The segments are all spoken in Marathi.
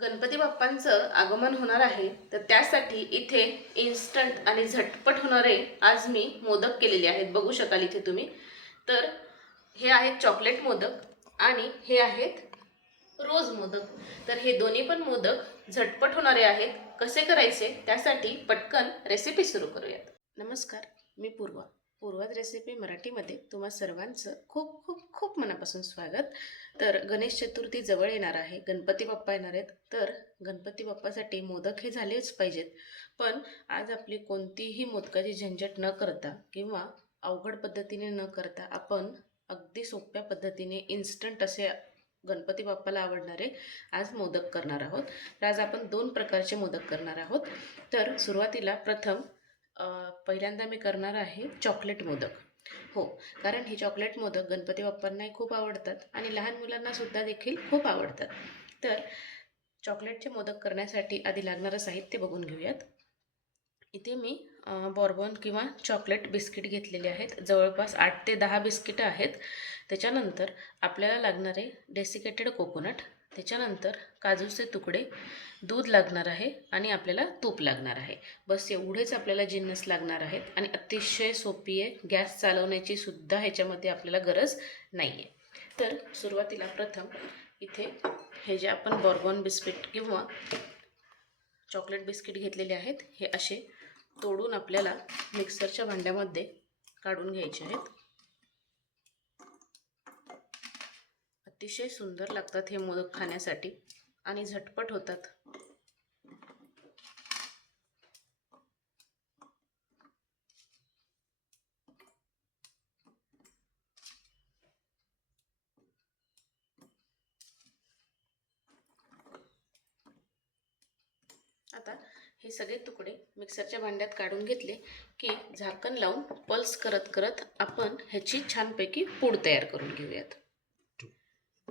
गणपती बाप्पांचं आगमन होणार आहे तर त्यासाठी इथे इन्स्टंट आणि झटपट होणारे आज मी मोदक केलेले आहेत. बघू शकाल इथे तुम्ही. तर हे आहेत चॉकलेट मोदक आणि हे आहेत रोज मोदक. तर हे दोन्ही पण मोदक झटपट होणारे आहेत. कसे करायचे? त्यासाठी पटकन रेसिपी सुरू करूयात. नमस्कार मी पूर्वा. पूर्वाज रेसिपी मराठीमध्ये तुम्हा सर्वांचं खूप खूप खूप मनापासून स्वागत. तर गणेश चतुर्थी जवळ येणार आहे गणपती बाप्पा येणार आहेत. तर गणपती बाप्पासाठी मोदक हे झालेच पाहिजेत. पण आज आपली कोणतीही मोदकाची झंझट न करता किंवा अवघड पद्धतीने न करता आपण अगदी सोप्या पद्धतीने इन्स्टंट असे गणपती बाप्पाला आवडणारे आज मोदक करणार आहोत. तर आज आपण दोन प्रकारचे मोदक करणार आहोत. तर सुरुवातीला प्रथम पहिल्यांदा मी करणार आहे चॉकलेट मोदक. हो कारण हे चॉकलेट मोदक गणपती बाप्पांनाही खूप आवडतात आणि लहान मुलांना सुद्धा देखील खूप आवडतात. तर चॉकलेटचे मोदक करण्यासाठी आधी लागणारं साहित्य बघून घेऊयात. इथे मी बॉर्बन किंवा चॉकलेट बिस्किट घेतलेले आहेत. जवळपास आठ ते दहा बिस्किटं आहेत. त्याच्यानंतर आपल्याला लागणारे डेसिकेटेड कोकोनट त्याच्यानंतर काजूचे तुकडे दूध लागणार आहे आणि आपल्याला तूप लागणार आहे. बस एवढेच आपल्याला जिन्नस लागणार आहेत आणि अतिशय सोपी आहे. गॅस चालवण्याची सुद्धा ह्याच्यामध्ये आपल्याला गरज नाही आहे तर सुरुवातीला प्रथम इथे हे जे आपण बॉर्बॉन बिस्किट किंवा चॉकलेट बिस्किट घेतलेले आहेत हे असे तोडून आपल्याला मिक्सरच्या भांड्यामध्ये काढून घ्यायचे आहेत. अतिशय सुंदर लागतात हे मोदक खाण्यासाठी आणि झटपट होतात आता हे सगळे तुकडे मिक्सरच्या भांड्यात काढून घेतले की झाकण लावून पल्स करत करत आपण ह्याची छानपैकी पूड तयार करून घेऊयात.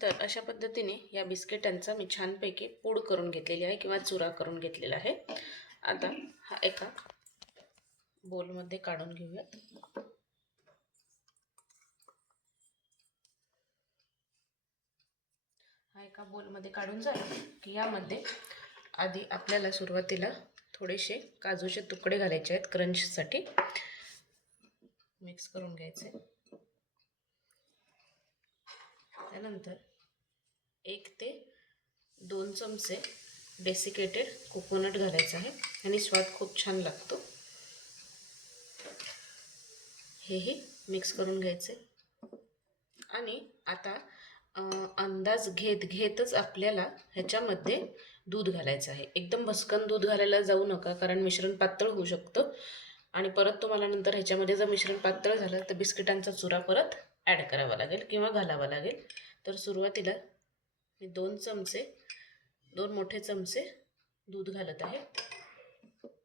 तर अशा पद्धतीने या बिस्किटांचा मी छानपैकी पूड करून घेतलेली आहे किंवा चुरा करून घेतलेला आहे. आता हा एका बोलमध्ये काढून घेऊयात. हा एका बोलमध्ये काढून झाला की यामध्ये आधी आपल्याला सुरुवातीला थोडेसे काजूचे तुकडे घालायचे आहेत क्रंचसाठी मिक्स करून घ्यायचे. त्यानंतर एक ते दोन चमचे डेसिकेटेड कोकोनट घालायचं आहे. आणि स्वाद खूप छान लागतो. हेही मिक्स करून घ्यायचे. आणि आता अंदाज घेत घेतच आपल्याला ह्याच्यामध्ये दूध घालायचं आहे. एकदम भस्कन दूध घालायला जाऊ नका कारण मिश्रण पातळ होऊ शकतं. आणि परत तुम्हाला नंतर ह्याच्यामध्ये जर मिश्रण पातळ झालं तर बिस्किटांचा चुरा परत ॲड करावा लागेल किंवा घालावा लागेल. तर सुरुवातीला मी दोन चमचे दोन मोठे चमचे दूध घालत आहे.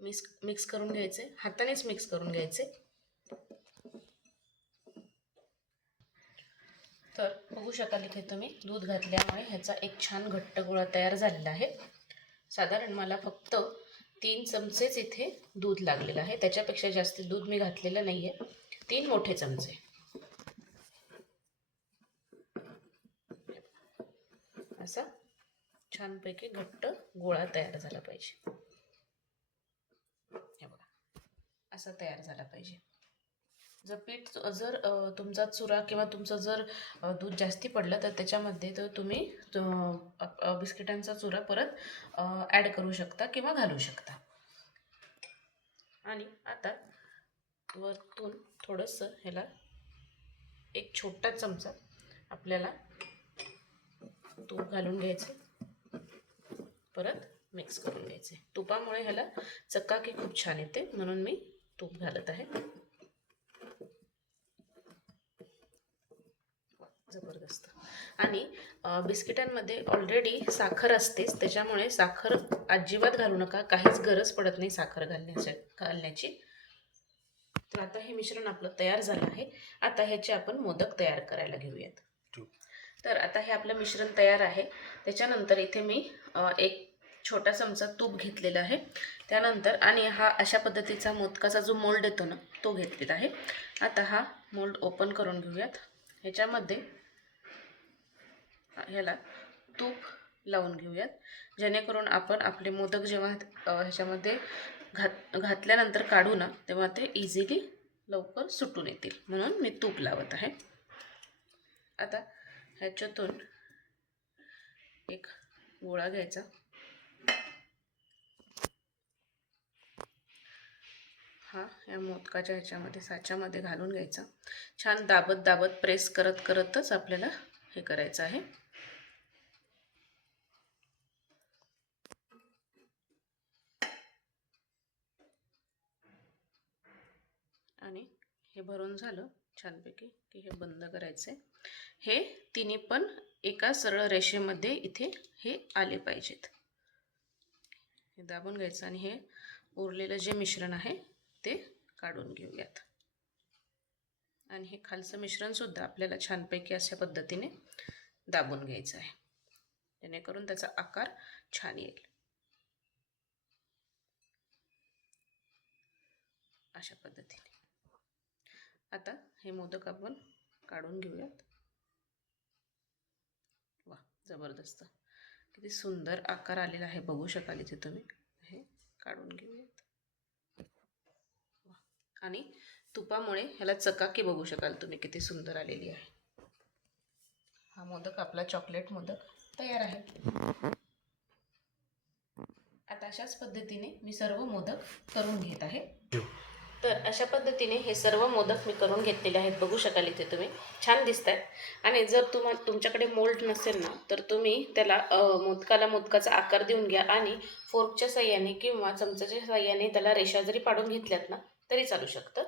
मिक्स मिक्स करून घ्यायचे. हातानेच मिक्स करून घ्यायचे. तर बघू शकाल इथे तुम्ही दूध घातल्यामुळे ह्याचा एक छान घट्ट गोळा तयार झालेला आहे. साधारण मला फक्त तीन चमचेच इथे दूध लागलेलं आहे. त्याच्यापेक्षा जास्त दूध मी घातलेलं नाही आहे तीन मोठे चमचे. असा छानपैकी घट्ट गोळा तयार झाला पाहिजे. हे बघा. असा तयार झाला पाहिजे. जर पीठ जर तुमचा चुरा किंवा तुमचं जर दूध जास्ती पडलं तर त्याच्यामध्ये तर तुम्ही बिस्किटांचा चुरा परत ॲड करू शकता किंवा घालू शकता. आणि आता वरतून थोडंसं ह्याला एक छोटा चमचा आपल्याला तूप घालून घ्यायचे. परत मिक्स करून घ्यायचे. तुपामुळे ह्याला चकाकी खूप छान येते म्हणून मी तूप घालत आहे. जबरदस्त. आणि बिस्किटांमध्ये ऑलरेडी साखर असतेच त्याच्यामुळे साखर अजिबात घालू नका काहीच गरज पडत नाही साखर घालण्याच्या घालण्याची. तर आता हे मिश्रण आपलं तयार झालं आहे. आता ह्याचे आपण मोदक तयार करायला घेऊयात. तर आता हे आपलं मिश्रण तयार आहे. त्याच्यानंतर इथे मी एक छोटा चमचा तूप घेतलेला आहे. त्यानंतर आणि हा अशा पद्धतीचा मोदकाचा जो मोल्ड येतो ना तो घेतलेला आहे. आता हा मोल्ड ओपन करून घेऊयात. ह्याच्यामध्ये ह्याला तूप लावून घेऊयात. जेणेकरून आपण आपले मोदक जेव्हा ह्याच्यामध्ये घात घातल्यानंतर काढू ना तेव्हा ते इझिली लवकर सुटून येतील. म्हणून मी तूप लावत आहे. आता ह्याच्यातून एक गोळा घ्यायचा. हा या मोदकाच्या ह्याच्यामध्ये साच्यामध्ये घालून घ्यायचा. छान दाबत दाबत प्रेस करत करतच आपल्याला हे करायचं आहे आणि हे भरून झालं छानपैकी की हे बंद करायचं आहे हे तिन्ही पण एका सरळ रेषेमध्ये इथे हे आले पाहिजेत. हे दाबून घ्यायचं आणि हे उरलेलं जे मिश्रण आहे ते काढून घेऊयात. आणि हे खालचं मिश्रणसुद्धा आपल्याला छानपैकी अशा पद्धतीने दाबून घ्यायचं आहे. जेणेकरून त्याचा आकार छान येईल. अशा पद्धतीने. आता हे मोदक आपण काढून घेऊयात. वा जबरदस्त. किती सुंदर आकार आलेला आहे बघू शकाल इथे तुम्ही. हे काढून घेऊयात. वा. आणि तुपामुळे ह्याला चकाकी बघू शकाल तुम्ही किती सुंदर आलेली आहे. हा मोदक आपला चॉकलेट मोदक तयार आहे. आता अशाच पद्धतीने मी सर्व मोदक करून घेत आहे. तर अशा पद्धतीने हे सर्व मोदक मी करून घेतलेले आहेत. बघू शकाल इथे तुम्ही. छान दिसत आहेत आणि जर तुम्हाला तुमच्याकडे मोल्ड नसेल ना तर तुम्ही त्याला मोदकाला मोदकाचा आकार देऊन घ्या आणि फोर्कच्या साह्याने किंवा चमचाच्या साह्याने त्याला रेषा जरी पाडून घेतल्यात ना तरी चालू शकतं.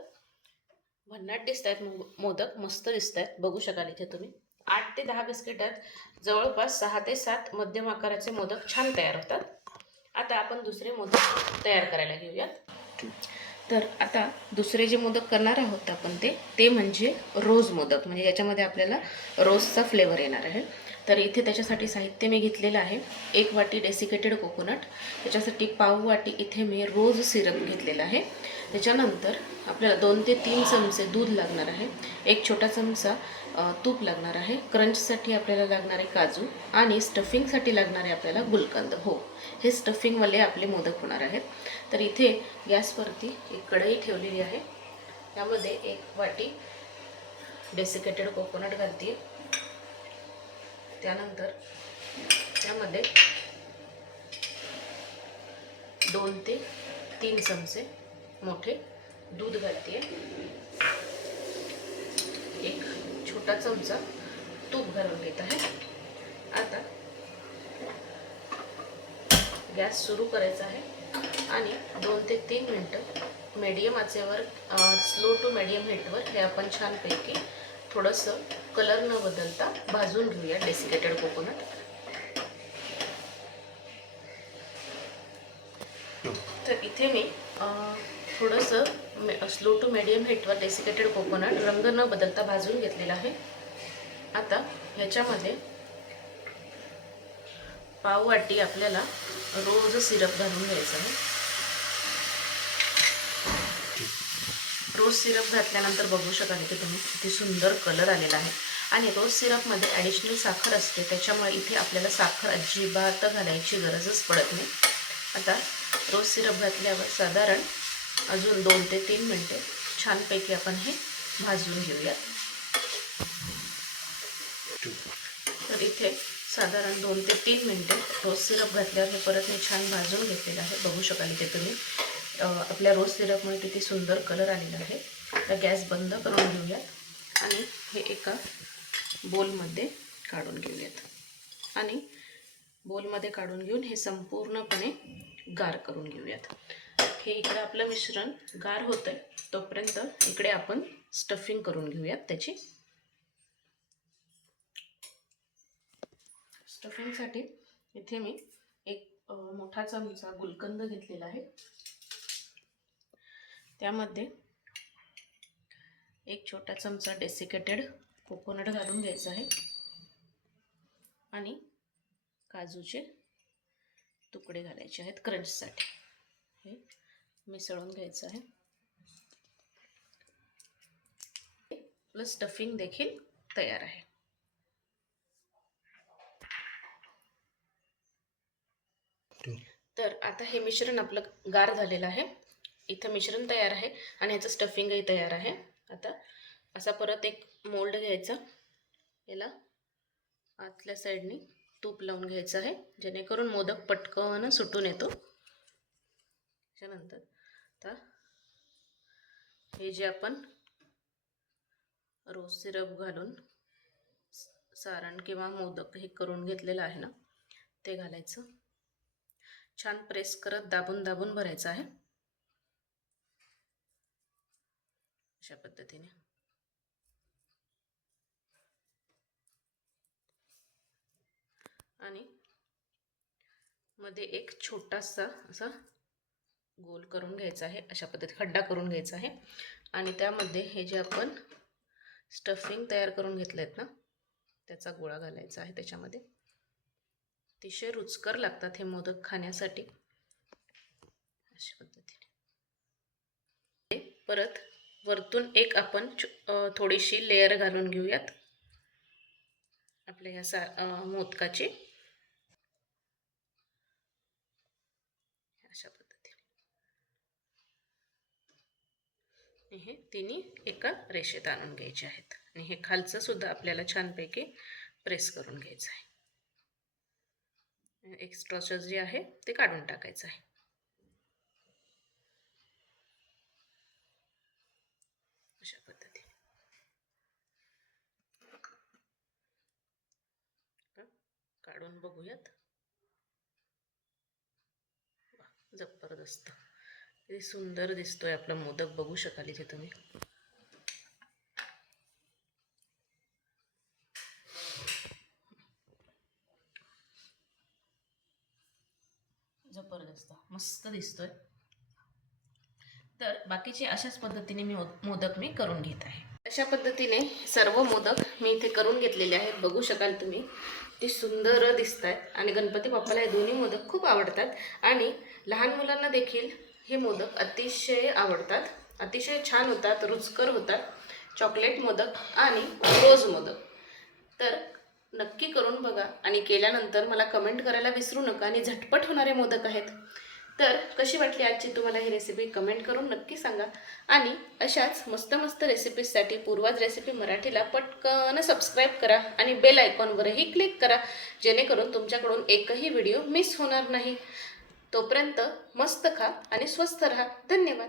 भन्नाट दिसत आहेत मोदक. मस्त दिसत आहेत बघू शकाल इथे तुम्ही. आठ ते दहा बिस्किटात जवळपास सहा ते सात मध्यम आकाराचे मोदक छान तयार होतात. आता आपण दुसरे मोदक तयार करायला घेऊयात. तर आता दुसरे जे मोदक करणार आहोत आपण ते ते म्हणजे रोज मोदक. म्हणजे याच्यामध्ये आपल्याला रोजचा फ्लेवर येणार आहे. तर इथे त्याच्यासाठी साहित्य मी घेतलेलं आहे. एक वाटी डेसिकेटेड कोकोनट त्याच्यासाठी पाव वाटी इथे मी रोज सिरप घेतलेला आहे. त्याच्यानंतर आपल्याला दोन ते तीन चमचे दूध लागणार आहे. एक छोटा चमचा तूप लागणार आहे. क्रंचसाठी आपल्याला लागणारे काजू आणि स्टफिंगसाठी लागणारे आपल्याला गुलकंद. हो हे स्टफिंगवाले आपले मोदक होणार आहेत. तर इथे गॅसवरती एक कढई ठेवलेली आहे. त्यामध्ये एक वाटी डेसिकेटेड कोकोनट घालते त्यानंतर त्यामध्ये दोन ते तीन चमचे मोठे दूध घालते छोटा चमचा तूप घालून घेत आहे. आता गॅस सुरू करायचा आहे आणि दोन ते तीन मिनटं मीडियम आचेवर स्लो टू मीडियम हीटवर हे आपण छानपैकी थोडंसं कलर न बदलता भाजून घेऊया डेसिकेटेड कोकोनट तर इथे मी थोडंसं थोडंसं स्लो टू मिडियम हीटवर डेसिकेटेड कोकोनट रंग न बदलता भाजून घेतलेला आहे. आता ह्याच्यामध्ये पाव वाटी आपल्याला रोज सिरप घालून घ्यायचं आहे. रोज सिरप घातल्यानंतर बघू शकाल की तुम्ही किती सुंदर कलर आलेला आहे. आणि रोज सिरपमध्ये ॲडिशनल साखर असते त्याच्यामुळे इथे आपल्याला साखर अजिबात घालायची गरजच पडत नाही. आता रोज सिरप घातल्यावर साधारण अजून दोन ते तीन मिनटे छानपैकी आपण हे भाजून घेऊयात. तर इथे साधारण दोन ते तीन मिनटे रोज सिरप घातल्यावर हे परत मी छान भाजून घेतलेलं आहे. बघू शकाल इथे तुम्ही. आपल्या रोज सिरपमुळे किती सुंदर कलर आलेला आहे. तर गॅस बंद करून घेऊयात आणि हे एका बोलमध्ये काढून घेऊयात. आणि बोलमध्ये काढून घेऊन हे संपूर्णपणे गार करून घेऊयात. हे इकडं आपलं मिश्रण गार होतं आहे तोपर्यंत इकडे आपण स्टफिंग करून घेऊयात त्याची. स्टफिंगसाठी इथे मी एक मोठा चमचा गुलकंद घेतलेला आहे. त्यामध्ये एक छोटा चमचा डेसिकेटेड कोकोनट घालून घ्यायचा आहे. आणि काजूचे तुकडे घालायचे आहेत क्रंचसाठी हे मिसळून घ्यायचं आहे. प्लस स्टफिंग देखील तयार आहे. तर आता हे मिश्रण आपलं गार झालेलं आहे. इथं मिश्रण तयार आहे आणि ह्याचं स्टफिंगही तयार आहे. आता असा परत एक मोल्ड घ्यायचा. याला आतल्या साईडनी तूप लावून घ्यायचं आहे. जेणेकरून मोदक पटकन सुटून येतो. त्याच्यानंतर आता. हे जे आपण रोज सिरप घालून सारण किंवा मोदक हे करून घेतलेलं आहे ना ते घालायचं. छान प्रेस करत दाबून दाबून भरायचं आहे. अशा पद्धतीने. आणि मध्ये एक छोटासा असा गोल करून घ्यायचा आहे अशा पद्धती खड्डा करून घ्यायचा आहे. आणि त्यामध्ये हे जे आपण स्टफिंग तयार करून घेतले आहेत ना त्याचा गोळा घालायचा आहे त्याच्यामध्ये. अतिशय रुचकर लागतात हे मोदक खाण्यासाठी. अशा पद्धतीने. परत वरतून एक आपण थोडीशी लेअर घालून घेऊयात. आपल्या ह्या सा मोदकाची. अशा पद्धतीने. आणि हे तिन्ही एका रेषेत आणून घ्यायचे आहेत. आणि हे खालचं सुद्धा आपल्याला छानपैकी प्रेस करून घ्यायचं आहे. एक्स्ट्राचं जे आहे ते काढून टाकायचं आहे. अशा पद्धतीने. काढून बघूयात. जबरदस्त. किती सुंदर दिसतोय आपला मोदक बघू शकाल इथे तुम्ही. जबरदस्त मस्त दिसतोय. तर बाकीचे अशाच पद्धतीने मी मोद- मोदक मी करून घेत आहे. अशा पद्धतीने सर्व मोदक मी इथे करून घेतलेले आहेत. बघू शकाल तुम्ही. ते सुंदर दिसत आहेत आणि गणपती बाप्पाला हे दोन्ही मोदक खूप आवडतात. आणि लहान मुलांना देखील हे मोदक अतिशय आवडतात. अतिशय छान होतात रुचकर होतात. चॉकलेट मोदक आणि रोज मोदक. तर नक्की करून बघा आणि केल्यानंतर मला कमेंट करायला विसरू नका आणि झटपट होणारे मोदक आहेत. तर कशी वाटली आजची तुम्हाला ही रेसिपी कमेंट करून नक्की सांगा. आणि अशाच मस्त मस्त रेसिपीजसाठी पूर्वाज रेसिपी मराठीला पटकन सबस्क्राईब करा आणि बेल आयकॉनवरही क्लिक करा जेणेकरून तुमच्याकडून एकही व्हिडिओ मिस होणार नाही. तोपर्यंत मस्त खा आणि स्वस्थ राहा. धन्यवाद.